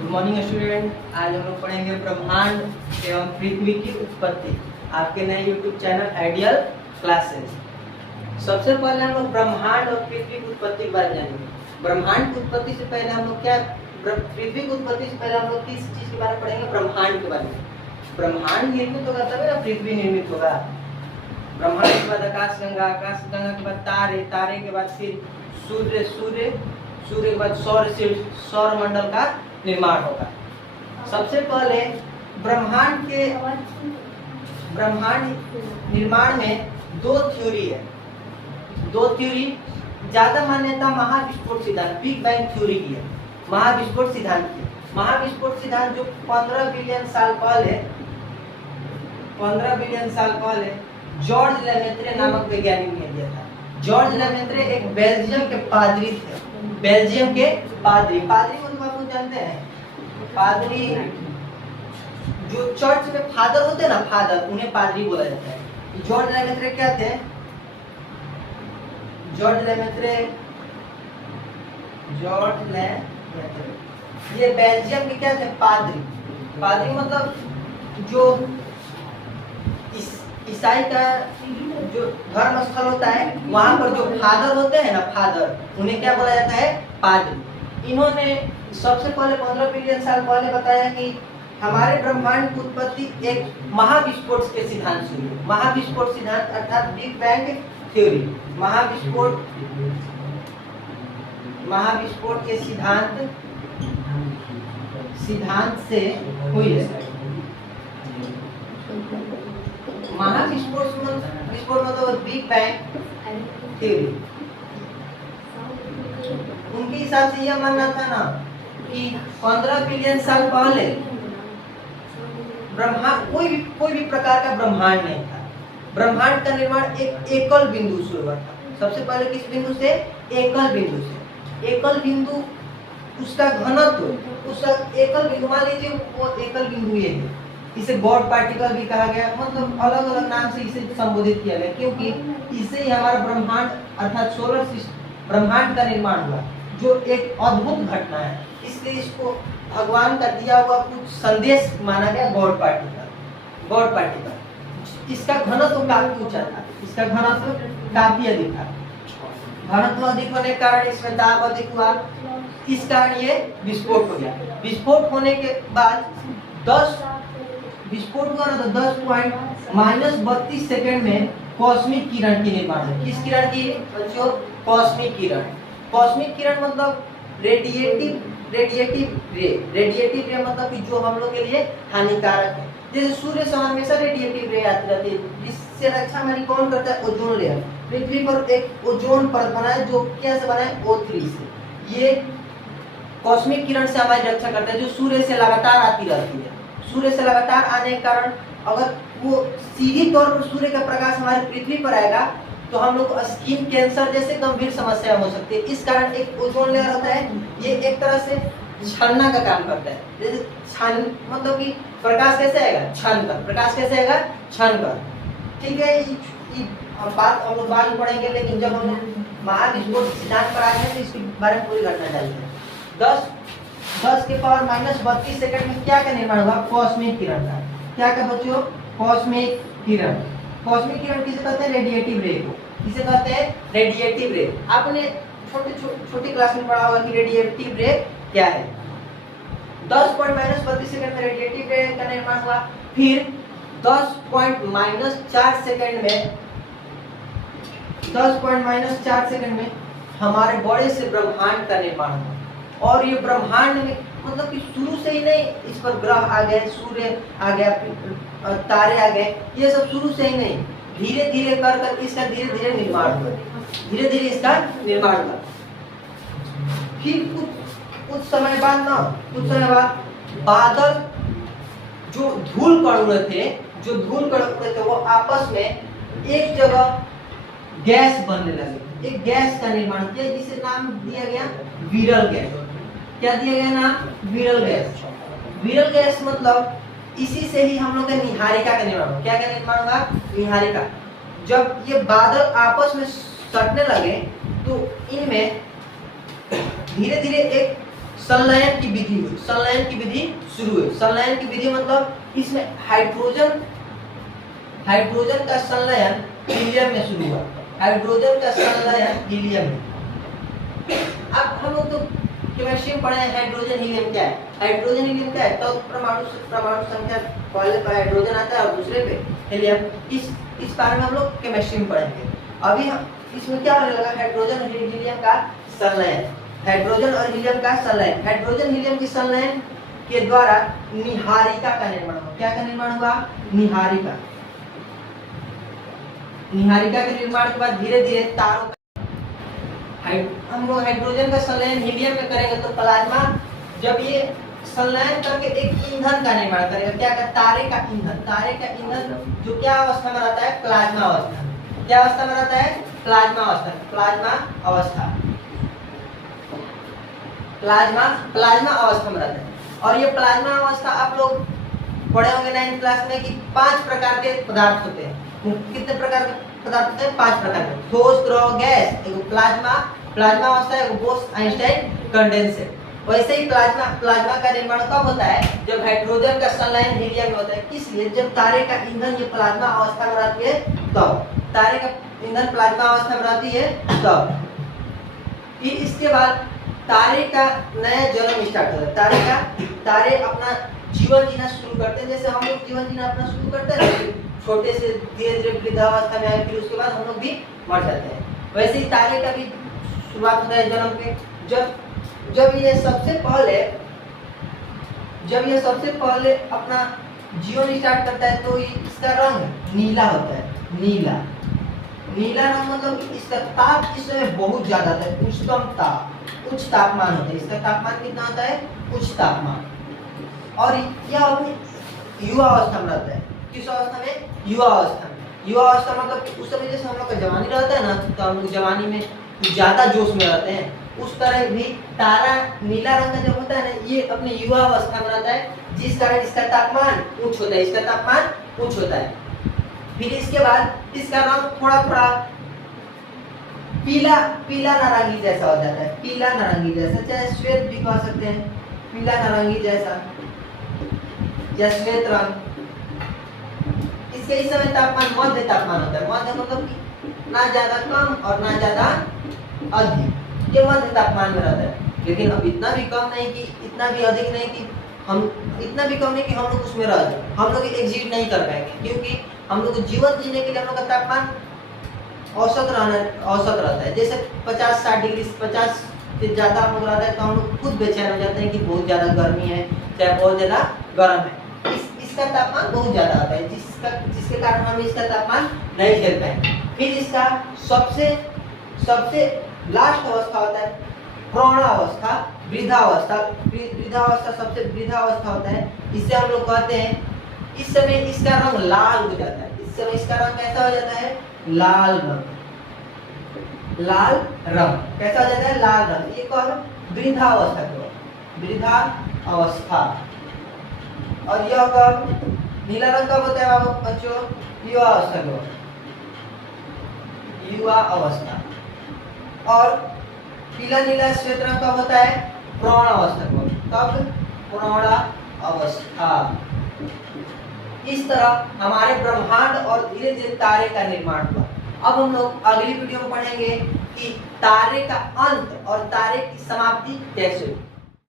Good morning student. आज हम लोग पढ़ेंगे ब्रह्मांड एवं पृथ्वी की उत्पत्ति, आपके नए यूट्यूब चैनल आइडियल क्लासेस। सबसे पहले हम लोग ब्रह्मांड और पृथ्वी की उत्पत्ति के बारे में जानेंगे। ब्रह्मांड की उत्पत्ति से पहले हम लोग पृथ्वी की उत्पत्ति से पहले हम लोग किस चीज के बारे में पढ़ेंगे? ब्रह्मांड के बारे में। ब्रह्मांड निर्मित होगा तभी ना पृथ्वी निर्मित होगा। ब्रह्मांड के बाद आकाशगंगा, आकाशगंगा के बाद तारे, तारे के बाद फिर सूर्य, सूर्य के बाद सौर मंडल का निर्माण होगा। सबसे पहले ब्रह्मांड निर्माण में दो थ्योरी है। दो थ्योरी ज्यादा मान्यता महाविस्फोट सिद्धांत, बिग बैंग थ्योरी की है। महाविस्फोट सिद्धांत की, महाविस्फोट सिद्धांत जो 15 बिलियन साल पहले जॉर्ज लेमेत्रे नामक वैज्ञानिक ने दिया था। जॉर्ज लेमेत्रे एक बेल्जियम के पादरी थे। बेल्जियम के पादरी को तो आप लोग जानते हैं, पादरी जो चर्च में फादर होते हैं ना, फादर, उन्हें पादरी बोला जाता है। जॉर्ज लेमेत्रे क्या थे? जॉर्ज लेमेत्रे ये बेल्जियम के क्या थे? पादरी मतलब जो ईसाई का जो धर्म स्थल होता है वहां पर जो फादर होते हैं ना, फादर, उन्हें क्या बोला जाता है? पादरी। इन्होंने सबसे पहले 15 बिलियन साल पहले बताया कि हमारे ब्रह्मांड की उत्पत्ति एक महाविस्फोट के सिद्धांत से हुई। महाविस्फोट सिद्धांत अर्थात बिग बैंग थ्योरी, महाविस्फोट के सिद्धांत से हुई है। विस्फोट मतलब बिग बैंग थ्योरी। उनके हिसाब से यह मानना था ना कि 15 बिलियन साल पहले ब्रह्मांड कोई भी प्रकार का ब्रह्मांड नहीं था। ब्रह्मांड का निर्माण एक एकल बिंदु से हुआ था। सबसे पहले किस बिंदु से? एकल बिंदु से। एकल बिंदु, उसका घनत्व, उसका एकल बिंदु, मान लीजिए वो एकल बिंदु ये है, इसे गॉड पार्टिकल भी कहा गया, मतलब अलग अलग नाम से इसे संबोधित किया गया, क्योंकि इससे ही हमारा ब्रह्मांड अर्थात सोलर सिस्टम, ब्रह्मांड का निर्माण हुआ, जो एक अद्भुत घटना है। इसलिए इसको भगवान का दिया हुआ कुछ संदेश माना गया, गॉड पार्टिकल। इसका घनत्व काफी ऊंचा था, इसका घनत्व काफी अधिक था। घनत्व अधिक होने के कारण इसमें दाब अधिक हुआ, इस कारण ये विस्फोट हो गया। विस्फोट होने के बाद 10⁻32 सेकंड में कॉस्मिक किरण की निर्माण है। किस किरण की बच्चों? कॉस्मिक किरण। कॉस्मिक किरण मतलब रेडिएटिव रे मतलब कि जो हम लोग के लिए हानिकारक है। जैसे सूर्य से हमेशा रेडिएटिव रे आती रहती है, जिससे रक्षा हमारी कौन करता है? Ozone layer. पृथ्वी पर एक ओजोन परत बना है, जो क्या से बना है? O3 से। ये कॉस्मिक किरण से हमारी रक्षा करता है, जो सूर्य से लगातार आती रहती है। सूर्य से लगातार आने के कारण अगर वो सीधी तौर पर सूर्य का प्रकाश हमारी पृथ्वी पर आएगा तो हम लोग स्किन कैंसर जैसे गंभीर समस्या हो सकती है। इस कारण एक ओजोन लेयर होता है, ये एक तरह से छानना का काम करता है। जैसे छान मतलब कि प्रकाश कैसे आएगा? छान कर। प्रकाश कैसे आएगा? छान कर। ठीक है, ये बात हम लोग बाद में पढ़ेंगे, लेकिन जब हम महाविस्फोट सिद्धांत पर आए हैं तो इसके बारे में पूरी घटना जानते हैं। 10⁻32 सेकंड में क्या का निर्माण हुआ? कॉस्मिक किरण का। क्या का बच्चों? कॉस्मिक किरण। कॉस्मिक किरण किसे कहते हैं? रेडिएटिव रे को। किसे कहते हैं? रेडिएटिव रे। आपने छोटी क्लास में पढ़ा होगा कि रेडिएटिव रे क्या है। 10⁻32 सेकंड में रेडिएटिव रे का निर्माण हुआ। फिर 10.-4 सेकंड में हमारे बड़े से ब्रह्मांड का निर्माण हुआ। और ये ब्रह्मांड में मतलब कि शुरू से ही नहीं, इस पर ग्रह आ गए, सूर्य आ गया, तारे आ गए, ये सब शुरू से ही नहीं, धीरे धीरे कर इसका धीरे धीरे निर्माण हुआ। फिर कुछ समय बाद बादल, जो धूल कण थे वो आपस में एक जगह गैस बनने लगे। एक गैस का निर्माण किया, जिसे नाम दिया गया विरल गैस। क्या दिया गया नाम? विरल गैस। विरल गैस मतलब इसी से ही हम लोग के निहारिका का निर्माण हुआ। क्या निर्माण हुआ? निहारिका। जब ये बादल आपस में सटने लगे तो इनमें धीरे धीरे एक संलयन की विधि हुई, संलयन की विधि शुरू हुई। संलयन की विधि मतलब इसमें हाइड्रोजन का संलयन हीलियम में शुरू हुआ। हाइड्रोजन का संलयन हीलियम में। अब हम लोग तो केमिस्ट्री में पढ़े हैं हाइड्रोजन हीलियम क्या है। हाइड्रोजन हीलियम क्या है, तो परमाणु संख्या पहले पर हाइड्रोजन आता है और दूसरे पे हीलियम। इस बारे में हम लोग केमिस्ट्री में पढ़ेंगे। अभी हम इसमें क्या होने लगा, हाइड्रोजन और हीलियम का संलयन। हाइड्रोजन और हीलियम का संलयन, हाइड्रोजन हीलियम के संलयन के द्वारा निहारिका का निर्माण हुआ। क्या का निर्माण हुआ, निहारिका। निहारिका के निर्माण के बाद धीरे धीरे तारों हम लोग हाइड्रोजन का संलयन हीलियम में करेंगे तो प्लाज्मा जब ये संलयन करके एक ईंधन का निर्माण करेगा। क्या का, तारे का ईंधन। तारे का ईंधन जो क्या अवस्था में रहता है, प्लाज्मा अवस्था। क्या अवस्था में रहता है, प्लाज्मा अवस्था। प्लाज्मा अवस्था, प्लाज्मा अवस्था में रहता है। और ये प्लाज्मा अवस्था आप लोग पढ़े होंगे 9th क्लास में कि 5 प्रकार के पदार्थ होते हैं। कितने प्रकार के पदार्थ होते हैं, 5 प्रकार के। ठोस, द्रव, गैस, एगो प्लाज्मा अवस्था, एगो बोस-आइंस्टाइन कंडेंसेट। वैसे ही प्लाज्मा का निर्माण कब होता है, जब हाइड्रोजन का संलयन हीलियम में होता है। किस लिए, जब तारे का ईंधन ये प्लाज्मा अवस्था में रहती है तब। तारे का ईंधन प्लाज्मा अवस्था में रहती है तब। फिर इसके बाद तारे का नया जन्म स्टार्ट होता है। तारे अपना जीवन जीना शुरू करते हैं। जैसे हम लोग जीवन जीना अपना शुरू करते हैं, छोटे से धीरे धीरे वृद्धावस्था में आए, फिर उसके बाद हम लोग भी मर जाते हैं। वैसे ही तारे का भी शुरुआत होता है जन्म पे। जब ये सबसे पहले अपना जीवन स्टार्ट करता है तो इसका रंग नीला होता है। नीला रंग मतलब इसका ताप इस समय बहुत ज्यादा होता है, उच्च तापमान होता है। इसका तापमान कितना होता है, उच्च तापमान। और यह अपनी युवा अवस्था में रहता है। किस अवस्था में, युवा अवस्था में। युवा अवस्था मतलब उस समय जैसे हम लोग का जवानी रहता है ना, तो हम लोग जवानी में ज्यादा जोश में रहते हैं। उस तरह भी तारा नीला रंग का जब होता है ना, ये अपने युवा अवस्था में रहता है, जिस कारण इसका तापमान उच्च होता है। फिर इसके बाद इसका रंग थोड़ा पीला नारंगी जैसा हो जाता है। पीला नारंगी जैसा, चाहे श्वेत भी कह सकते हैं, पीला नारंगी जैसा या श्वेत रंग। इसके इस समय तापमान मध्य तापमान होता है। मध्य मतलब कि ना ज्यादा कम और ना ज्यादा अधिक, ये मध्य तापमान में रहता है। लेकिन अब इतना भी कम नहीं कि इतना भी अधिक नहीं कि हम लोग उसमें रह जाए। हम लोग एग्जिट नहीं कर पाएंगे, क्योंकि हम लोग जीवन जीने के लिए हम लोग का तापमान औसत रहता है। जैसे 50-60 डिग्री, 50 से ज्यादा हम लोग रहता है तो हम लोग खुद बेचैन हो जाते हैं कि बहुत ज्यादा गर्मी है, चाहे बहुत ज्यादा गर्म है। इसका तापमान बहुत ज्यादा आता है, जिसके कारण हम इसका तापमान नहीं झेल पाएंगे। फिर इसका सबसे लास्ट अवस्था होता है प्रौढ़ावस्था, वृद्धावस्था। वृद्धावस्था सबसे वृद्धावस्था होता है। इससे हम लोग कहते हैं इस समय इसका रंग लाल हो जाता है। इस समय इसका रंग कैसा हो जाता है, लाल रंग कैसा हो जाता है, लाल रंग। ये कब, वृद्धावस्था को, वृद्धावस्था। और यह कब, नीला रंग कब होता है बाबू बच्चों, युवा अवस्था को, युवा अवस्था। और पीला नीला श्वेत रंग कब होता है, प्रौढ़ अवस्था को। कब, प्रौढ़ावस्था। इस तरह हमारे ब्रह्मांड और धीरे धीरे तारे का निर्माण हुआ। अब हम लोग अगली वीडियो में पढ़ेंगे कि तारे का अंत और तारे की समाप्ति कैसे हुई।